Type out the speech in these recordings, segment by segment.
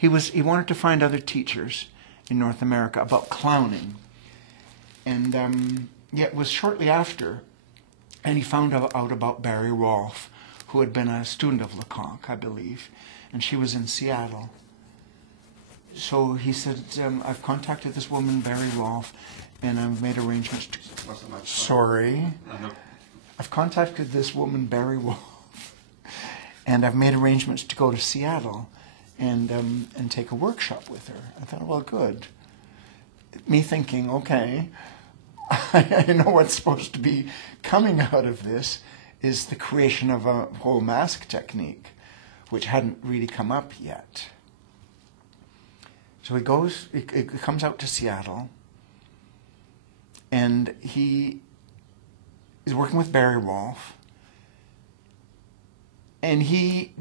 he wanted to find other teachers in North America about clowning. And yeah, it was shortly after, and he found out about Barry Rolfe, who had been a student of Lecoq, I believe, and she was in Seattle. So he said, I've contacted this woman, Barry Rolfe, and I've made arrangements to... Sorry. I've contacted this woman, Barry Rolfe, and I've made arrangements to go to Seattle and take a workshop with her. I thought, well, good. Me thinking, okay, I know what's supposed to be coming out of this is the creation of a whole mask technique, which hadn't really come up yet. So he goes, he comes out to Seattle, and he is working with Barry Rolfe, and he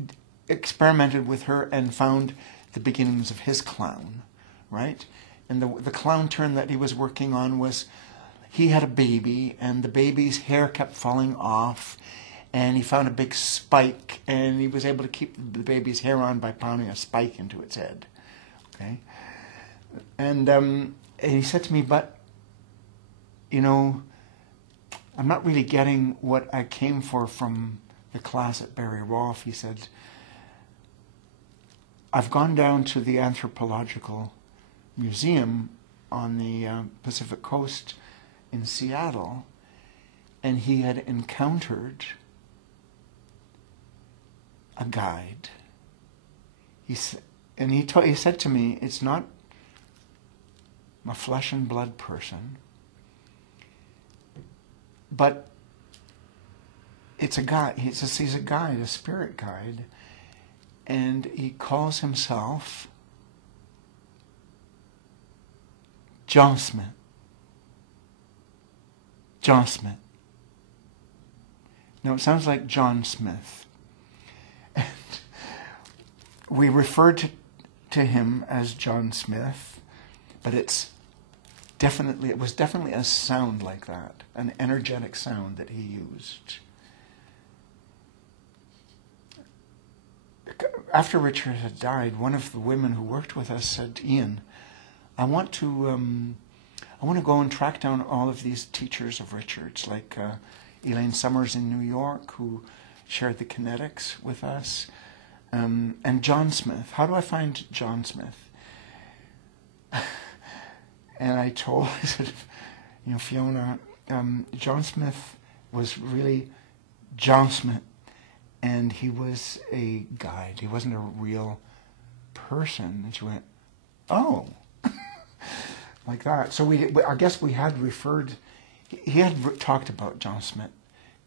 experimented with her and found the beginnings of his clown, right? And the clown turn that he was working on was, he had a baby, and the baby's hair kept falling off, and he found a big spike, and he was able to keep the baby's hair on by pounding a spike into its head. Okay? And he said to me, but, you know, I'm not really getting what I came for from the class at Barry Rolfe. He said, I've gone down to the Anthropological Museum on the Pacific Coast in Seattle, and he had encountered a guide. He said to me, it's not a flesh and blood person, but it's a guide. He's a guide, a spirit guide, and he calls himself John Smith. John Smith. Now it sounds like John Smith. And we referred to him as John Smith, but it was definitely a sound like that, an energetic sound that he used. After Richard had died, one of the women who worked with us said, Ian, I want to go and track down all of these teachers of Richard's, like Elaine Summers in New York, who shared the kinetics with us, and John Smith. How do I find John Smith? And I said, you know, Fiona, John Smith was really John Smith, and he was a guide. He wasn't a real person. And she went, oh. Like that. So I guess we had referred, he had talked about John Smith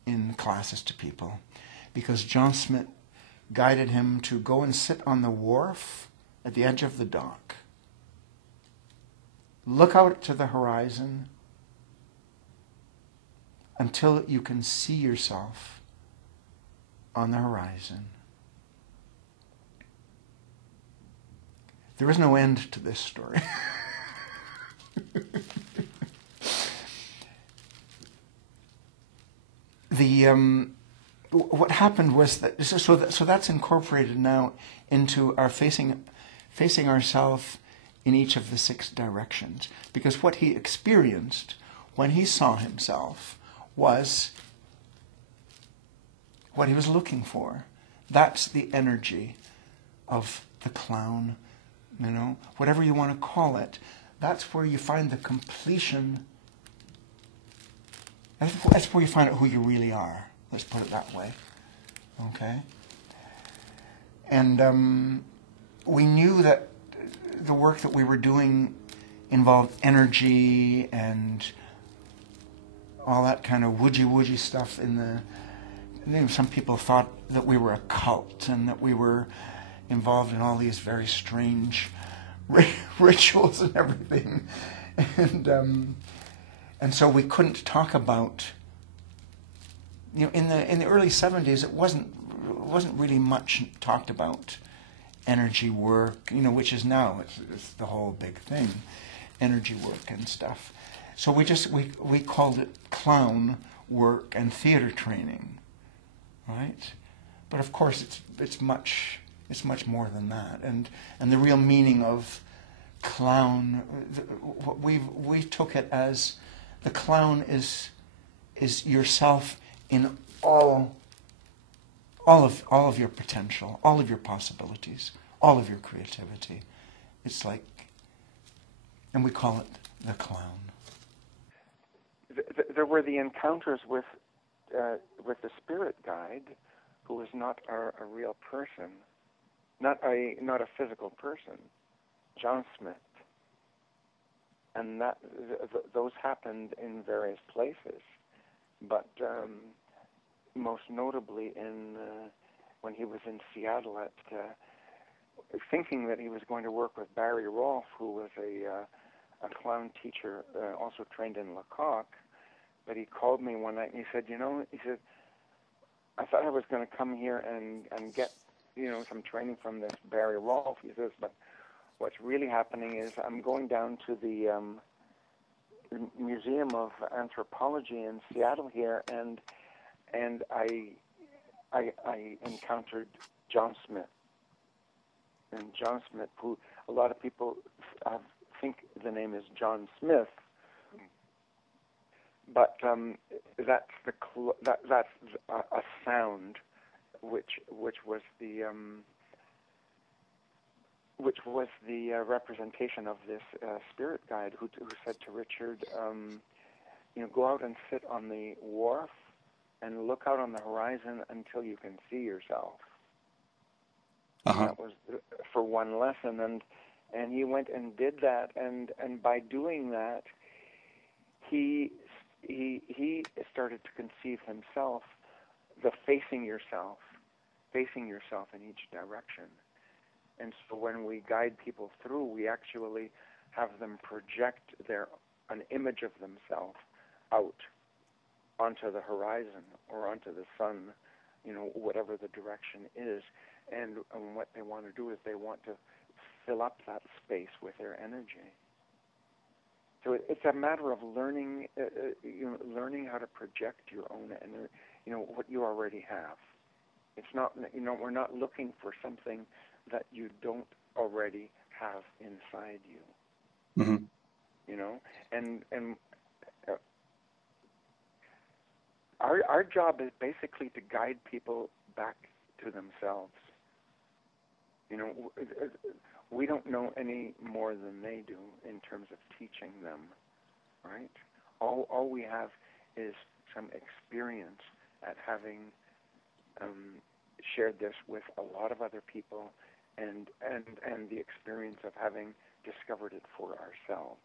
in classes to people, because John Smith guided him to go and sit on the wharf at the edge of the dock, look out to the horizon until you can see yourself on the horizon. There is no end to this story. What happened was that so that's incorporated now into our facing ourselves in each of the 6 directions, because what he experienced when he saw himself was what he was looking for. That's the energy of the clown, you know, whatever you want to call it. That's where you find the completion. That's where you find out who you really are. Let's put it that way. Okay? And we knew that the work that we were doing involved energy and all that kind of woodgy stuff in the... You know, some people thought that we were a cult and that we were involved in all these very strange rituals and everything, and so we couldn't talk about. You know, in the early 70s, it wasn't really much talked about energy work. You know, which is now it's the whole big thing, energy work and stuff. So we called it clown work and theater training, right? But of course, it's It's much more than that. And the real meaning of clown, we took it as the clown is yourself in all of your potential, all of your possibilities, all of your creativity. It's like, and we call it the clown. There were the encounters with the spirit guide, who was not a real person, not a physical person, John Smith, and those happened in various places, but most notably when he was in Seattle thinking that he was going to work with Barry Rolfe, who was a clown teacher, also trained in Lecoq. But he called me one night and he said, I thought I was going to come here and get, some training from this Barry Rolfe. He says, but what's really happening is I'm going down to the Museum of Anthropology in Seattle here, and I encountered John Smith. And John Smith, who a lot of people think the name is John Smith, but that's a sound, which was the representation of this spirit guide who said to Richard, go out and sit on the wharf and look out on the horizon until you can see yourself. Uh-huh. And that was for one lesson, and he went and did that, and by doing that, he started to conceive himself, the facing yourself in each direction. And so when we guide people through, we actually have them project an image of themselves out onto the horizon or onto the sun, whatever the direction is. And what they want to do is they want to fill up that space with their energy. So it's a matter of learning how to project your own energy, what you already have. It's not, we're not looking for something that you don't already have inside you. Mm-hmm. And our job is basically to guide people back to themselves. We don't know any more than they do in terms of teaching them, right? All we have is some experience at having shared this with a lot of other people, and the experience of having discovered it for ourselves.